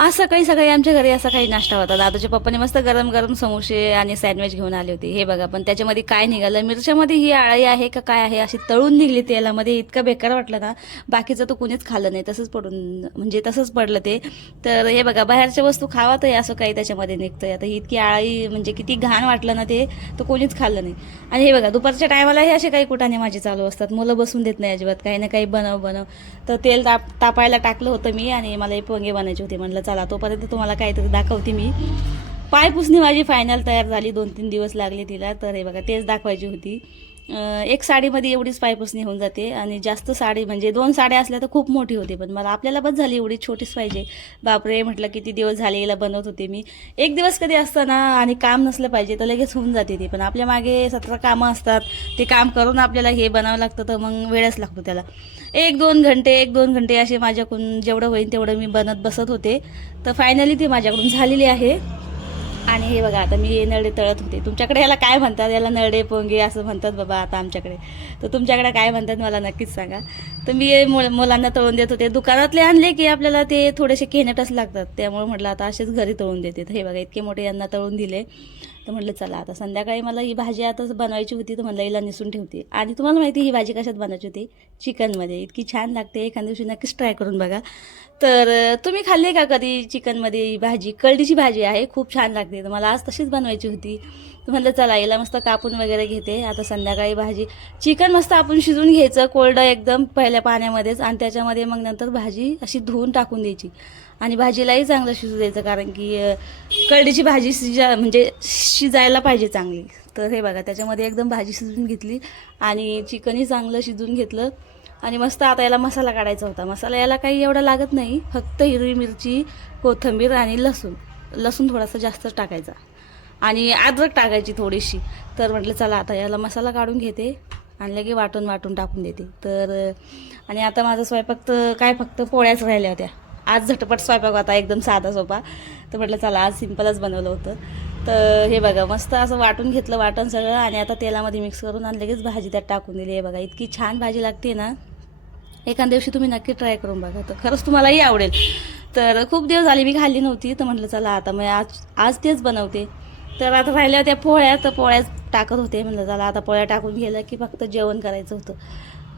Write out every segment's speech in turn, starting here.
आज सकाळी सकाळी आमच्या घरी असा काही नाश्ता होता. दादाच्या पप्पाने मस्त गरम गरम समोसे आणि सँडविच घेऊन आले होते. हे बघा, पण त्याच्यामध्ये काय निघालं, मिरच्यामध्ये ही आळी आहे का काय आहे अशी तळून निघली तेलामध्ये. इतकं बेकार वाटलं ना, बाकीचं तर कोणीच खाल्लं नाही, तसंच पडून म्हणजे तसंच पडलं ते. तर हे बघा, बाहेरच्या वस्तू खावा तर असं काही त्याच्यामध्ये निघतंय. आता ही इतकी आळी म्हणजे किती घाण वाटलं ना ते, तर कोणीच खाल्लं नाही. आणि हे बघा, दुपारच्या टायमाला हे असे काही कुठाने माझे चालू असतात. मुलं बसून देत नाही अजिबात, काही ना काही बनव बनव. तर तेल तापायला टाकलं होतं मी आणि मला हे पोंगे बनायचे होते. म्हणलं चला तोपर्यंत तुम्हाला काहीतरी दाखवते मी. पायपुसणी माझी फायनल तयार झाली, 2-3 दिवस लागले तिला. तर हे बघा, तेच दाखवायची होती. एक साडीमध्ये एवढीच पायपुसणी होऊन जाते आणि जास्त साडी म्हणजे 2 साड्या असल्या तर खूप मोठी होती, पण मला आपल्याला बस झाली एवढी छोटीच पाहिजे. बापरे, म्हटलं किती दिवस झाले हिला बनवत होते मी. एक दिवस कधी असतं ना आणि काम नसलं पाहिजे तर लगेच होऊन जाते ती, पण आपल्या मागे 17 कामं असतात. ते काम करून आपल्याला हे बनावं लागतं, तर मग वेळच लागतो त्याला. 1-2 घंटे असे माझ्याकडून जेवढं होईल तेवढं मी बनत बसत होते. तर फायनली ती माझ्याकडून झालेली आहे. आणि हे बघा, आता मी नरडे तळत होते. तुमच्याकडे याला काय म्हणतात? याला नरडे पोंगे असं म्हणतात बाबा आता आमच्याकडे. तर तुमच्याकडे काय म्हणतात मला नक्कीच सांगा. तर मी हे मुलांना तळून देत होते. दुकानातले आणले की आपल्याला ते थोडेसे केनेटच लागतात, त्यामुळे म्हटलं आता असेच घरी तळून देते. तर हे बघा, इतके मोठे यांना तळून दिले. तर म्हटलं चला आता संध्याकाळी मला ही भाजी आता बनवायची होती, तर म्हणलं हिला निसून ठेवते. आणि तुम्हाला माहिती ही भाजी कशात बनवायची होती? चिकनमध्ये. इतकी छान लागते, एखाद्या दिवशी नक्कीच ट्राय करून बघा. तर तुम्ही खाल्ले का कधी चिकनमध्ये ही भाजी? कळडीची भाजी आहे, खूप छान लागते. तर मला आज तशीच बनवायची होती. तर म्हटलं चला हिला मस्त कापून वगैरे घेते. आता संध्याकाळी भाजी चिकन मस्त आपण शिजवून घ्यायचं कोरडं एकदम पहिल्या पाण्यामध्येच, आणि त्याच्यामध्ये मग नंतर भाजी अशी धुवून टाकून द्यायची. आणि भाजीलाही चांगलं शिजू द्यायचं, कारण की कळडीची भाजी म्हणजे शिजायला पाहिजे चांगली. तर हे बघा, त्याच्यामध्ये एकदम भाजी शिजवून घेतली आणि चिकनही चांगलं शिजवून घेतलं. आणि मस्त आता याला मसाला काढायचा होता. मसाला याला काही एवढा लागत नाही, फक्त हिरवी मिरची, कोथिंबीर आणि लसूण थोडासा जास्त टाकायचा आणि अद्रक टाकायची थोडीशी. तर म्हटलं चला आता याला मसाला काढून घेते आणि लगे वाटून टाकून देते. तर आणि आता माझा स्वयंपाक तर काय, फक्त पोळ्याच राहिल्या होत्या. आज झटपट स्वयंपाक होता, एकदम साधा सोपा. तर म्हटलं चला आज सिंपलच बनवलं होतं. तर हे बघा, मस्त असं वाटून घेतलं वाटण सगळं आणि आता तेलामध्ये मिक्स करून आणि लगेच भाजी त्यात टाकून दिली. हे बघा, इतकी छान भाजी लागते ना, एखाद्या दिवशी तुम्ही नक्की ट्राय करून बघा, तर खरंच तुम्हालाही आवडेल. तर खूप दिवस झाले मी खाल्ली नव्हती, तर म्हटलं चला आता मग आज तेच बनवते. तर आता राहिल्या होत्या पोळ्या, तर पोळ्याच टाकत होते. म्हटलं चला आता पोळ्या टाकून गेल्या की फक्त जेवण करायचं होतं.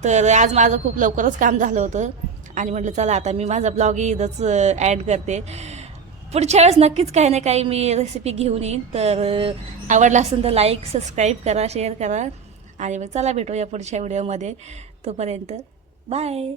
तर आज माझं खूप लवकरच काम झालं होतं आणि म्हटलं चला आता मी माझा ब्लॉगही इथंच ॲड करते. पुढच्या वेळेस नक्कीच काही ना काही मी रेसिपी घेऊन येईन. तर आवडला असेल तर लाईक, सबस्क्राईब करा, शेअर करा आणि मग चला भेटूया पुढच्या व्हिडिओमध्ये. तोपर्यंत बाय.